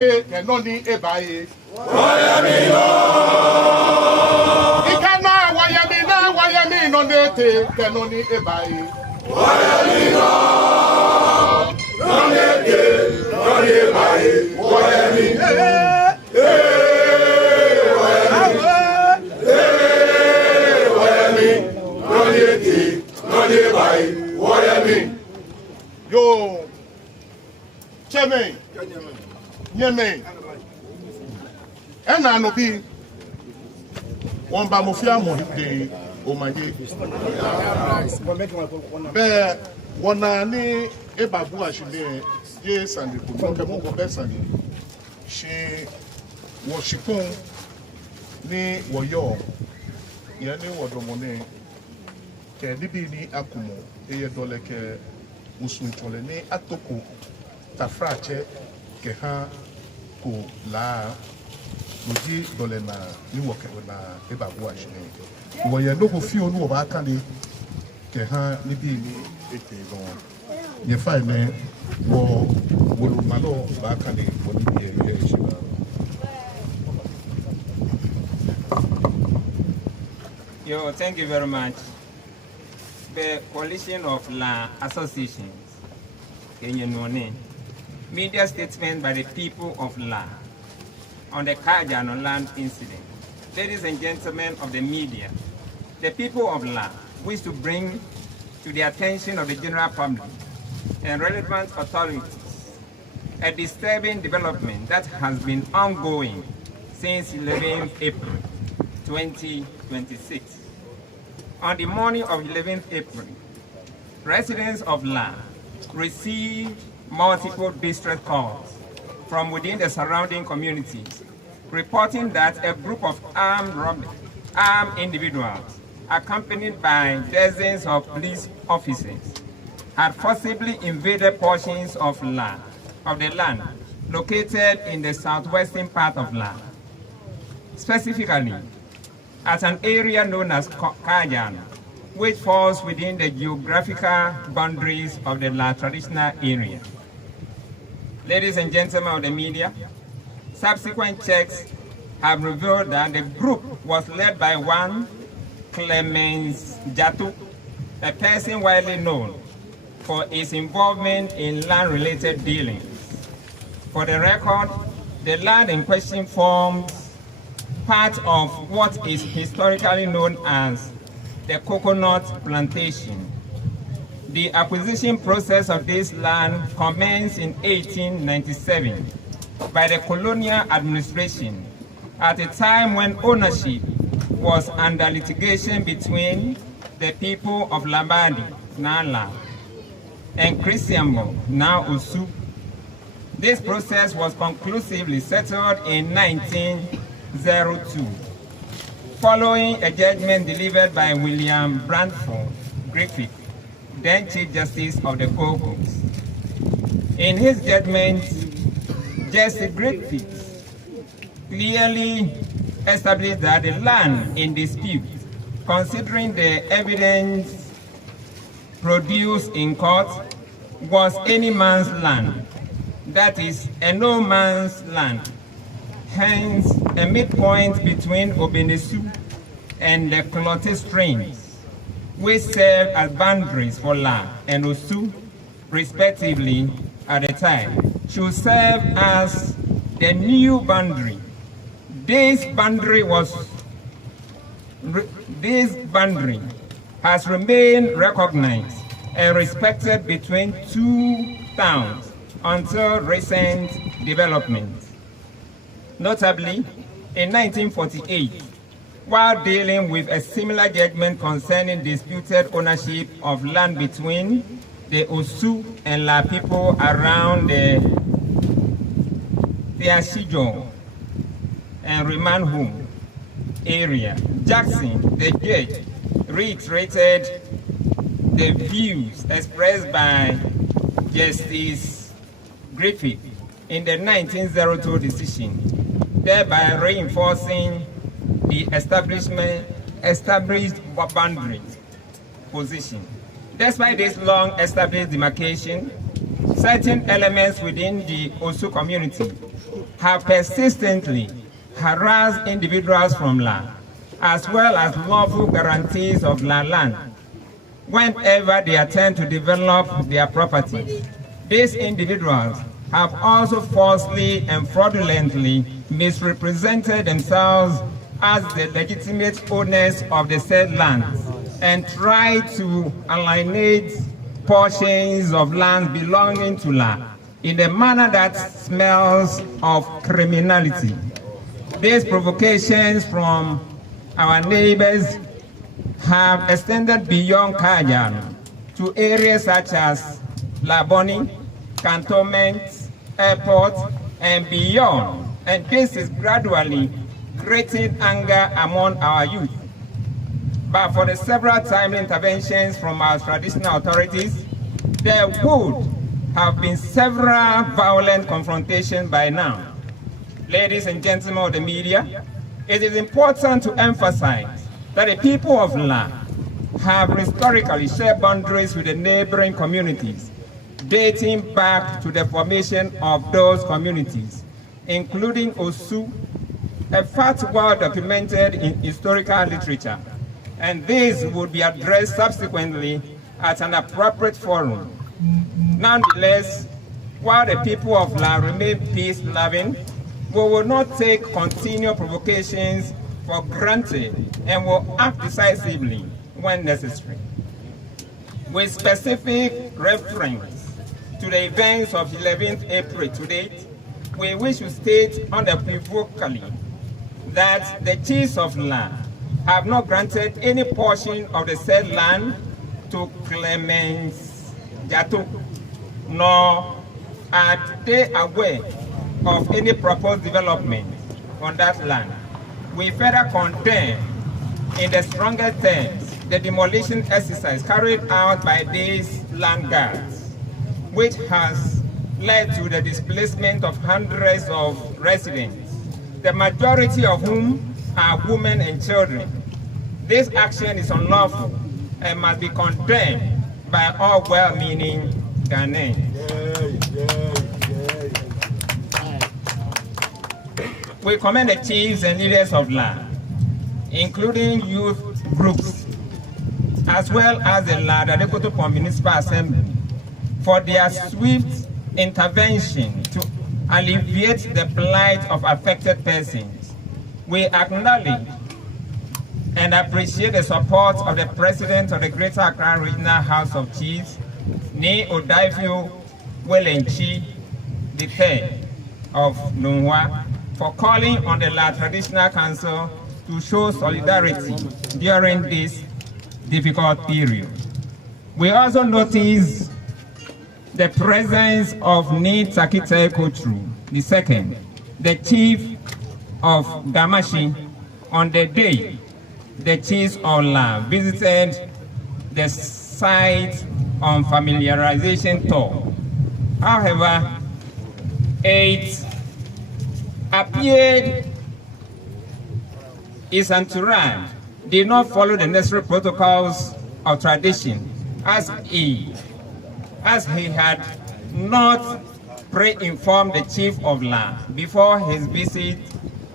Kenoni ebaye. Wayamino. Ikana wayamina no nete kenoni ebaye. Wayamino. No nete noni ebaye. Wayamino. Yo, Cheme, Nyeme, and I know be one Bamofia de Omaye. Bear one ani Ebabua Shine, yes, and the Pumoko Bessani. She was Shipon ni Wayo, Yani Wadomone, Kedibi ni Akumo, Eyedoleke. Musunchole ne atoko tafrache keha ko la loji dole na ni woke na ebabu ashine wo ye no go fi onu oba kan ni keha ni bi ni ete don ye fa ne wo lu malo ba kan ni wo ni ye shiba. Yo, thank you very much. The Coalition of Land Associations, Kaajaanor, media statement by the people of land on the Kaajaanor land incident. Ladies and gentlemen of the media, the people of land wish to bring to the attention of the general public and relevant authorities a disturbing development that has been ongoing since 11 April 2026. On the morning of 11th April, residents of land received multiple distress calls from within the surrounding communities, reporting that a group of armed individuals, accompanied by dozens of police officers, had forcibly invaded portions of the land located in the southwestern part of land, specifically at an area known as Kaajaanor, which falls within the geographical boundaries of the La traditional area. Ladies and gentlemen of the media, subsequent checks have revealed that the group was led by one Clemens Jatu, a person widely known for his involvement in land-related dealings. For the record, the land in question forms part of what is historically known as the coconut plantation. The acquisition process of this land commenced in 1897 by the colonial administration at a time when ownership was under litigation between the people of Labadi, now La, and Christianburg, now Osu. This process was conclusively settled in 1902, following a judgment delivered by William Bradford Griffith, then Chief Justice of the Gold Coast. In his judgment, Justice Griffith clearly established that the land in dispute, considering the evidence produced in court, was any man's land, that is, a no man's land, hence a midpoint between Obenesu and the Clote streams, which served as boundaries for La and Osu, respectively, at the time, should serve as the new boundary. This boundary has remained recognized and respected between two towns until recent developments. Notably, in 1948, while dealing with a similar judgment concerning disputed ownership of land between the Osu and La people around the Teashijo and Rimanhu area, Jackson, the judge, reiterated the views expressed by Justice Griffith in the 1902 decision, thereby reinforcing the established boundary position. Despite this long-established demarcation, certain elements within the Osu community have persistently harassed individuals from land, as well as lawful guarantees of land whenever they attempt to develop their property. These individuals have also falsely and fraudulently misrepresented themselves as the legitimate owners of the said lands and tried to alienate portions of land belonging to land in a manner that smells of criminality. These provocations from our neighbors have extended beyond Kaajaanor to areas such as Laboni, cantonments, airports, and beyond. And this is gradually creating anger among our youth. But for the several timely interventions from our traditional authorities, there would have been several violent confrontations by now. Ladies and gentlemen of the media, it is important to emphasize that the people of land have historically shared boundaries with the neighboring communities, dating back to the formation of those communities, including Osu, a fact well documented in historical literature, and this would be addressed subsequently at an appropriate forum. Nonetheless, while the people of land remain peace-loving, we will not take continual provocations for granted and will act decisively when necessary. With specific reference to the events of 11th April to date, we wish to state unequivocally that the chiefs of land have not granted any portion of the said land to Clemens Jato, nor are they aware of any proposed development on that land. We further condemn in the strongest terms the demolition exercise carried out by these land guards, which has led to the displacement of hundreds of residents, the majority of whom are women and children. This action is unlawful and must be condemned by all well-meaning Ghanaians. We commend the chiefs and leaders of land, including youth groups, as well as the Ladadekotopon Municipal Assembly, for their swift intervention to alleviate the plight of affected persons. We acknowledge and appreciate the support of the President of the Greater Accra Regional House of Chiefs, Ne Odaifio Welenchi III of Nungwa, for calling on the La Traditional Council to show solidarity during this difficult period. We also notice the presence of Ni Takite Kotru II, the chief of Gamashi, on the day the chiefs of land visited the site on familiarization tour. However, it appeared his entourage did not follow the necessary protocols of tradition, as he had not pre-informed the chief of land before his visit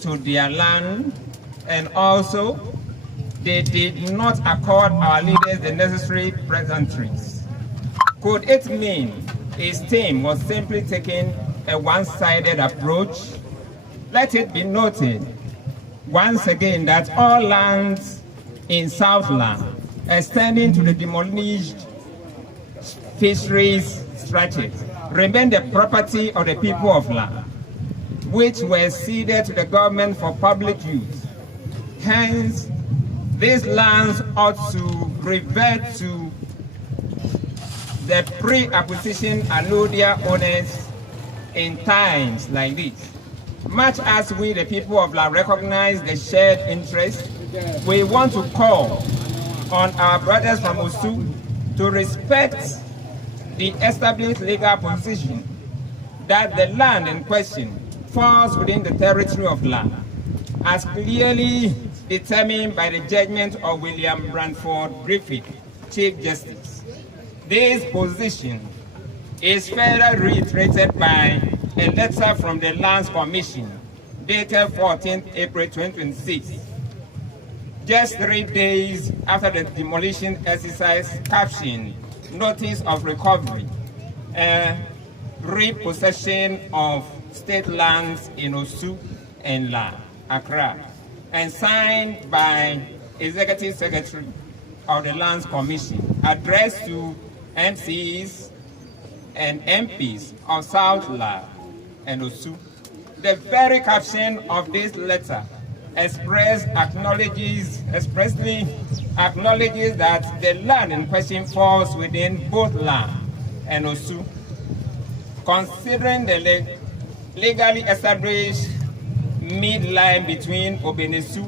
to their land, and also they did not accord our leaders the necessary pleasantries. Could it mean his team was simply taking a one-sided approach? Let it be noted once again that all lands in Southland extending to the demolished fisheries stretches remain the property of the people of land, which were ceded to the government for public use. Hence, these lands ought to revert to the pre-acquisition alluvial owners in times like this. Much as we, the people of land, recognize the shared interest, we want to call on our brothers from Osu to respect the established legal position that the land in question falls within the territory of land, as clearly determined by the judgment of William Branford Griffith, Chief Justice. This position is further reiterated by a letter from the Lands Commission dated 14th April 2026, just 3 days after the demolition exercise, captioned Notice of Recovery, Repossession of State Lands in Osu and La, Accra, and signed by Executive Secretary of the Lands Commission, addressed to MCs and MPs of South La and Osu. The very caption of this letter expressly acknowledges that the land in question falls within both La and Osu. Considering the legally established midline between Obenesu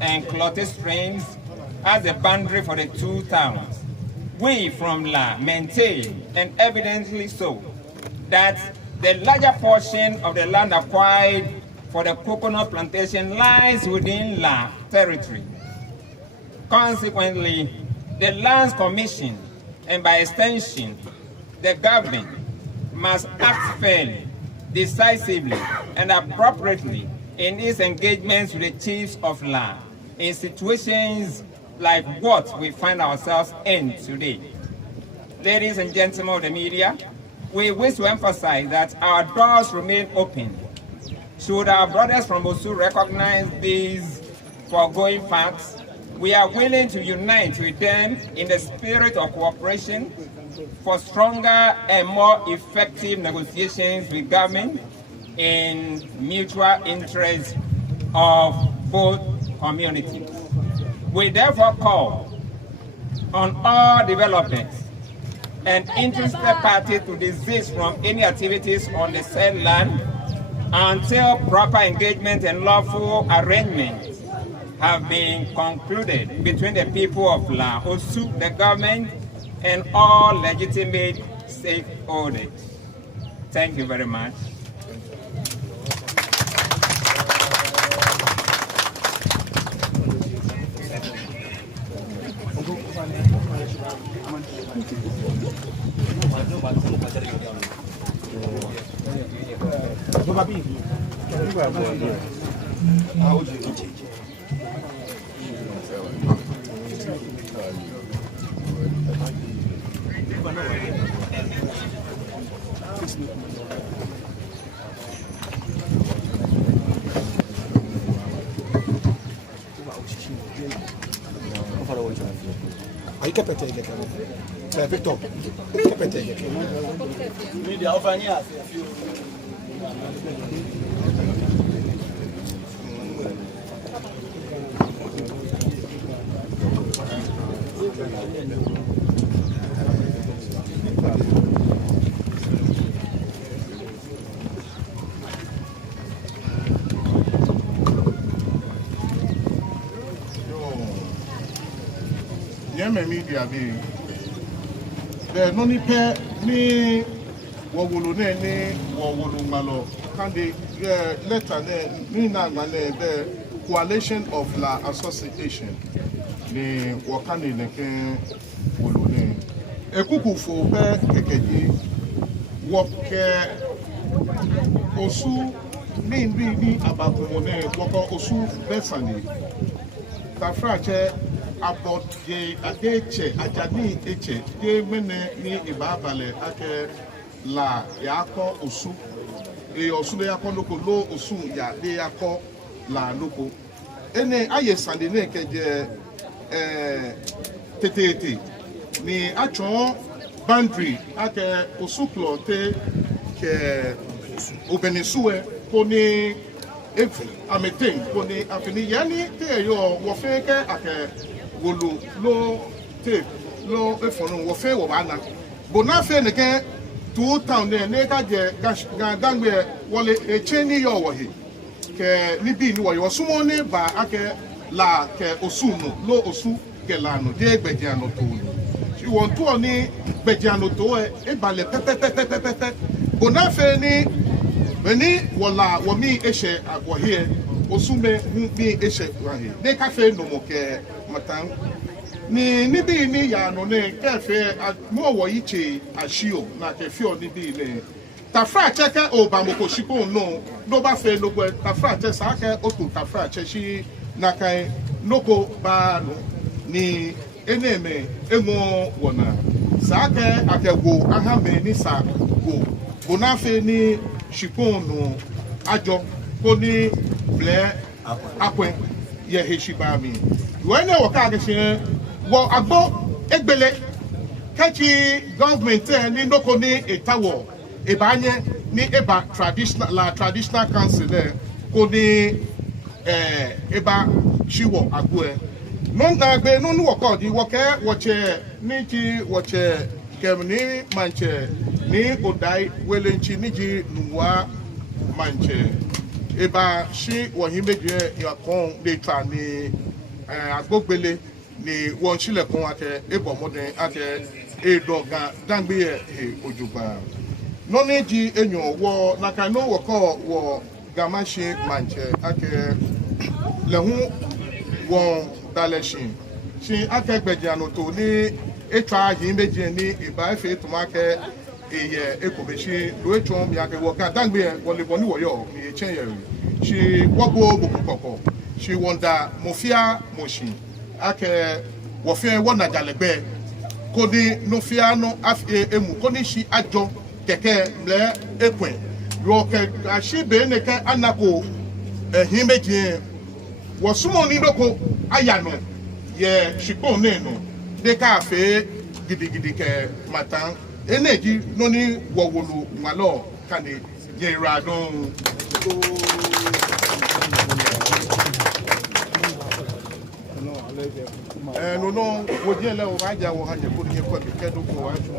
and Clote streams as the boundary for the two towns, we from La maintain, and evidently so, that the larger portion of the land acquired for the coconut plantation lies within La territory. Consequently, the Lands Commission, and by extension, the government, must act fairly, decisively, and appropriately in its engagements with the chiefs of La in situations like what we find ourselves in today. Ladies and gentlemen of the media, we wish to emphasize that our doors remain open. Should our brothers from Osu recognize these foregoing facts, we are willing to unite with them in the spirit of cooperation for stronger and more effective negotiations with government in mutual interest of both communities. We therefore call on all developers and interested parties to desist from any activities on the said land until proper engagement and lawful arrangements have been concluded between the people of La Osu, the government, and all legitimate stakeholders. Thank you very much. Aí que apertei aqui, você apertou. Que apertei aqui. Mídia alfania. Media be the noni pe ni wawulu ne ni wawulu malo can the letter ni na mane the coalition of La Association ni wakani ne ke wulu ne ekuku fo pe kekeji woke Osu ni ni abakumo ne woko Osu besani tafrache about the adeche ajani eche de mene ni ibabale ake La yako Osu e Osu le yako loko lo Osu ya de yako La loko ene aye sande ne keje tete ni achon boundary ake Osu clote ke Obenesue koni evi ameten koni afini yani te yo wo fe ke ake wolo lo te lo efonu wo fe wo bana bona fe ne ke two town ne ka je ga dangbe wole echeni yo wo he ke ni bi ni wo yo sumo ne ba ake La ke Osu no lo Osu ke La no de gbejiano to si won to ni gbejiano to e bale pepe bona fe ni beni wala wo mi eshe agwo he Osu me mi eshe wa he de ka fe no mo ke matan ni bi ni ya no ne ke fe mo wo yiche ashio na ke fi o ni bi le tafra cheke obamoko shipo no ba fe no gwe tafra che sake otu tafra che shi nakai noko ba no ni eneme emo wona sake akego aha me ni sa go na fe ni shipo no ajo ko ni ble akwen ye heshiba mi wene waka geshe wo agbo egbele kachi government ni noko ni etawo ebanye ni eba traditional council ko ni eba chiwo agwe non na gbe no wo di wo ke wo che ni ji wo che kemni manche ni odai welenchi ni ji nuwa manche eba shi wo himeje yakon le tra ni agbogbele ni won silekun ake ebo modern ake edoga dangbe ojuba no neji enyo wo naka no wo ko wo gamashi manche ake lehun won daleshin shi ake gbejano to ni etra yi meje ni iba efe to make eye ekobeshi lo echo mi ake wo ga dangbe wole boni woyo mi echen ye shi wobo bokoko shi wonda mofia moshi ake wo fe wona jalegbe kodi no fia no afie emu kodi shi ajo keke mle ekwen yo ke ashi be ne ke anako ehin meje wo sumo ni loko ayano ye shipo ne no de ka fe gidigidi ke matan eneji no ni wowolu malo kani ye radon no wo je le o ba ja wo hanje ko ni ko ke do ko wa so